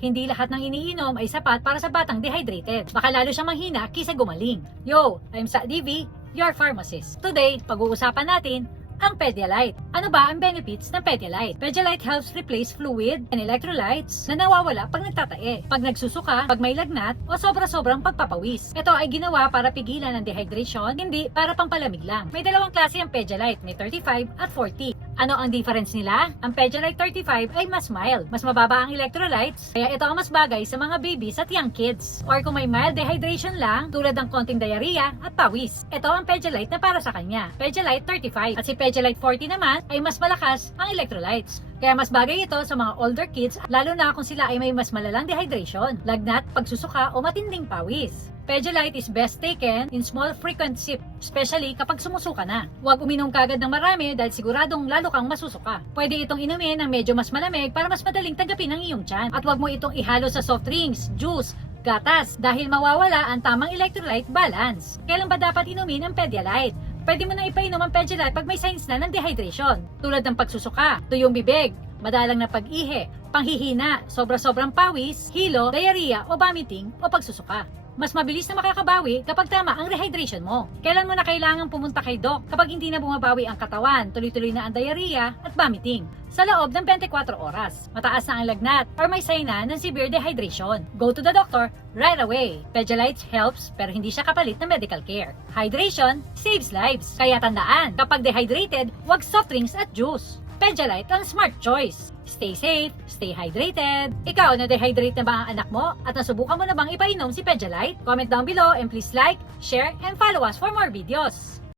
Hindi lahat ng iniinom ay sapat para sa batang dehydrated. Baka lalo siyang manghina kaysa gumaling. Yo, I'm Sa DV, your pharmacist. Today, pag-uusapan natin ang Pedialyte. Ano ba ang benefits ng Pedialyte? Pedialyte helps replace fluid and electrolytes na nawawala pag nagtatae, pag nagsusuka, pag may lagnat, o sobra-sobrang pagpapawis. Ito ay ginawa para pigilan ang dehydration, hindi para pampalamig lang. May dalawang klase ang Pedialyte, may 35 at 40. Ano ang difference nila? Ang Pedialyte 35 ay mas mild, mas mababa ang electrolytes, kaya ito ang mas bagay sa mga babies at young kids. Or kung may mild dehydration lang, tulad ng konting diarrhea at pawis. Ito ang Pedialyte na para sa kanya, Pedialyte 35. At si Pedialyte 40 naman ay mas malakas ang electrolytes. Kaya mas bagay ito sa mga older kids, lalo na kung sila ay may mas malalang dehydration, lagnat, pagsusuka o matinding pawis. Pedialyte is best taken in small frequent sip, especially kapag sumusuka na. Huwag uminom kagad ng marami dahil siguradong lalo kang masusuka. Pwede itong inumin ng medyo mas malamig para mas madaling tanggapin ang iyong tiyan. At huwag mo itong ihalo sa soft drinks, juice, gatas dahil mawawala ang tamang electrolyte balance. Kailan ba dapat inumin ang Pedialyte? Pwede mo na ipainom ang Pedialyte pag may signs na ng dehydration, tulad ng pagsusuka, tuyong bibig, madalang na pag-ihi, panghihina, sobra-sobrang pawis, hilo, diarrhea o vomiting o pagsusuka. Mas mabilis na makakabawi kapag tama ang rehydration mo. Kailan mo na kailangang pumunta kay doc kapag hindi na bumabawi ang katawan, tuloy-tuloy na ang diarrhea at vomiting? Sa loob ng 24 oras, mataas na ang lagnat or may sign na ng severe dehydration. Go to the doctor right away. Pedialyte helps pero hindi siya kapalit ng medical care. Hydration saves lives. Kaya tandaan, kapag dehydrated, huwag soft drinks at juice. Pedialyte ang smart choice. Stay safe, stay hydrated. Ikaw, na-dehydrate na ba ang anak mo? At nasubukan mo na bang ipainom si Pedialyte? Comment down below and please like, share, and follow us for more videos.